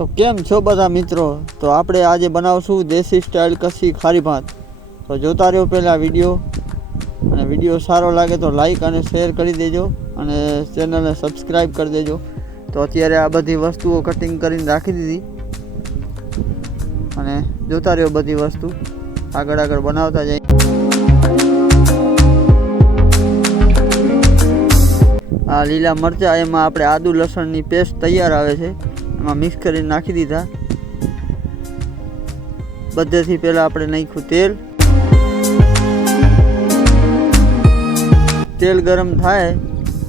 તો કેમ છો બધા મિત્રો? તો આપણે આજે બનાવશું દેશી સ્ટાઇલ કચ્છી ખારી ભાત. તો જોતા રહ્યો પહેલાં વિડીયો, અને વિડીયો સારો લાગે તો લાઈક અને શેર કરી દેજો અને ચેનલને સબસ્ક્રાઈબ કરી દેજો. તો અત્યારે આ બધી વસ્તુઓ કટિંગ કરીને રાખી દીધી અને જોતા રહ્યો બધી વસ્તુ આગળ બનાવતા જાય. આ લીલા મરચાં એમાં આપણે આદુ લસણની પેસ્ટ તૈયાર આવે છે, એમાં મિક્સ કરીને નાખી દીધા. બધેથી પહેલાં આપણે નાખ્યું તેલ ગરમ થાય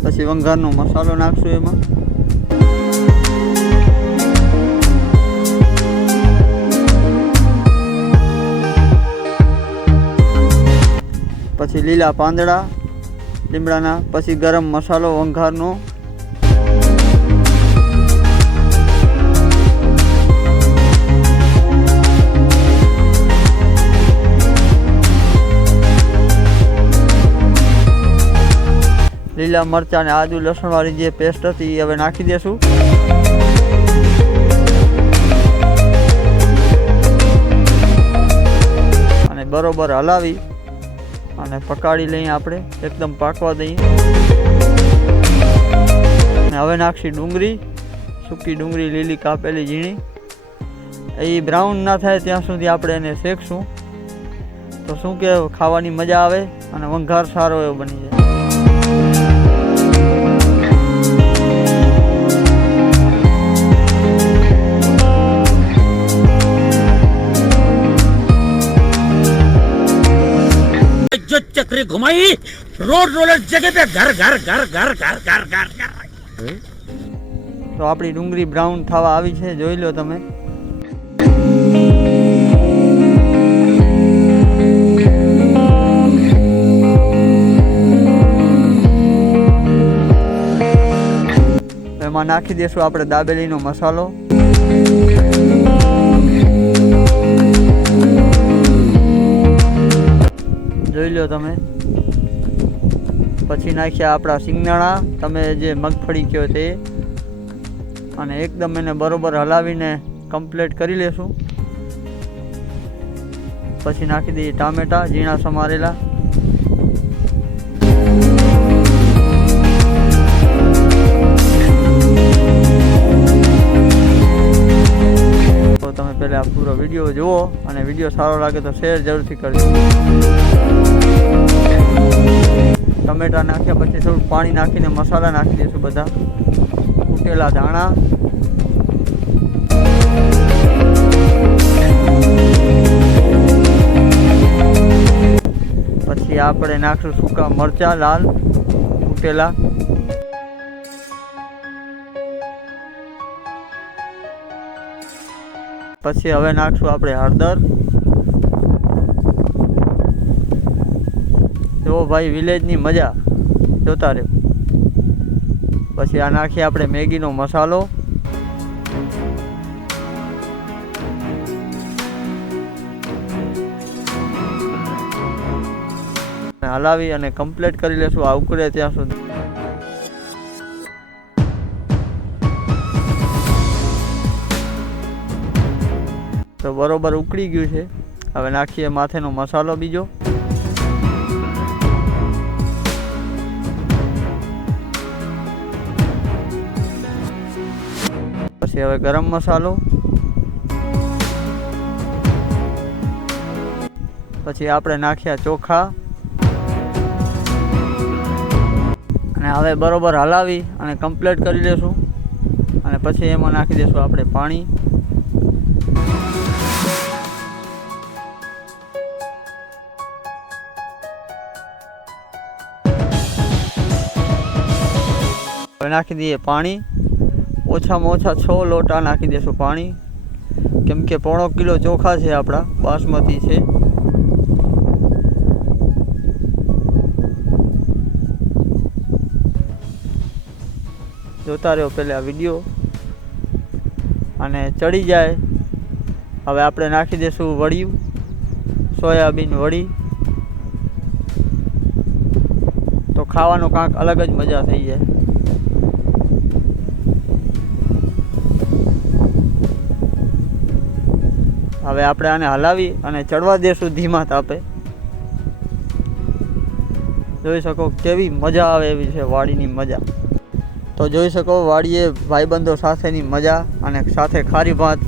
પછી વંઘારનો મસાલો નાખશું એમાં. પછી લીલા પાંદડા લીમડાના, પછી ગરમ મસાલો વંઘારનો, લીલા મરચાં અને આદુ લસણવાળી જે પેસ્ટ હતી એ હવે નાખી દેશું. અને બરોબર હલાવી અને પકાળી લઈએ, આપણે એકદમ પાકવા દઈએ. અને હવે નાખશી ડુંગળી, સૂકી ડુંગળી લીલી કાપેલી ઝીણી. એ બ્રાઉન ના થાય ત્યાં સુધી આપણે એને શેકશું, તો શું કે ખાવાની મજા આવે અને વંઘાર સારો એવો બની જાય. जो चक्री घुमाई रोड रोलर जगह पे घर घर घर घर घर घर घर घर. તો આપણી ડુંગળી બ્રાઉન થવા આવી છે, જોઈ લો તમે. એમાં નાખી દઈશું આપણે દાબેલીનો મસાલો. જોઈ લો તમે. પછી નાખ્યા આપણા સિંગદાણા, તમે જે મગફળી કહો તે, અને એકદમ એને બરોબર હલાવીને કમ્પ્લીટ કરી લેશું. પછી નાખી દઈએ ટામેટા ઝીણા સમારેલા. તો તમે પહેલાં પૂરો વિડીયો જુઓ અને વિડીયો સારો લાગે તો શેર જરૂરથી કરજો. ટમેટા નાખ્યા પછી થોડું પાણી નાખીને મસાલા નાખી દઈશું, બધા કૂટેલા ધાણા, પછી આપણે નાખશું સૂકા મરચાં લાલ કૂટેલા, પછી હવે નાખશું આપણે હળદર. જો ભાઈ વિલેજની મજા, જોતા રહ્યો. પછી આ નાખીએ આપણે મેગીનો મસાલો, હલાવી અને કમ્પ્લીટ કરી લેશું આ ઉકળે ત્યાં સુધી. તો બરોબર ઉકળી ગયું છે. હવે નાખીએ માથેનો મસાલો બીજો. પછી હવે ગરમ મસાલો, પછી આપણે નાખ્યા ચોખા, અને હવે બરોબર હલાવી અને કમ્પ્લીટ કરી લેશું. અને પછી એમાં નાખી દઈશું આપણે પાણી. હવે નાખી દઈએ પાણી. ઓછામાં ઓછા 6 લોટા નાખી દેશું પાણી, કેમ કે 1.5 કિલો ચોખા છે આપણા, બાસમતી છે. જોતા રહ્યો પહેલાં વિડીયો, અને ચડી જાય હવે આપણે નાખી દઈશું વડિયું, સોયાબીન વડી. તો ખાવાનો કાંક અલગ જ મજા થઈ જાય. હવે આપણે આને હલાવી અને ચડવા દેશું ધીમા તાપે. જોઈ શકો કેવી મજા આવે એવી છે વાડીની મજા. તો જોઈ શકો વાડીએ ભાઈબંધો સાથેની મજા અને સાથે ખારી ભાત.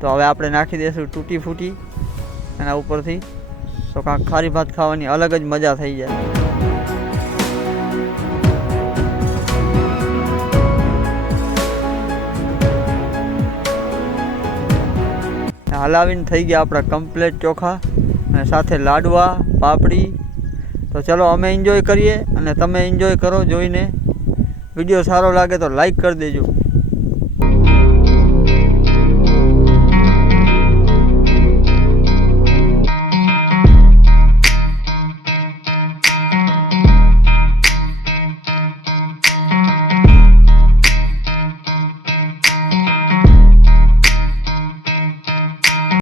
તો હવે આપણે નાખી દઈશું તૂટી ફૂટી એના ઉપરથી. તો કાંઈક ખારી ભાત ખાવાની અલગ જ મજા થઈ જાય. હલાવીને થઈ ગયા આપણા કમ્પ્લેટ ચોખા અને સાથે લાડવા પાપડી. તો ચલો અમે એન્જોય કરીએ અને તમે એન્જોય કરો જોઈને. વિડીયો સારો લાગે તો લાઈક કરી દેજો.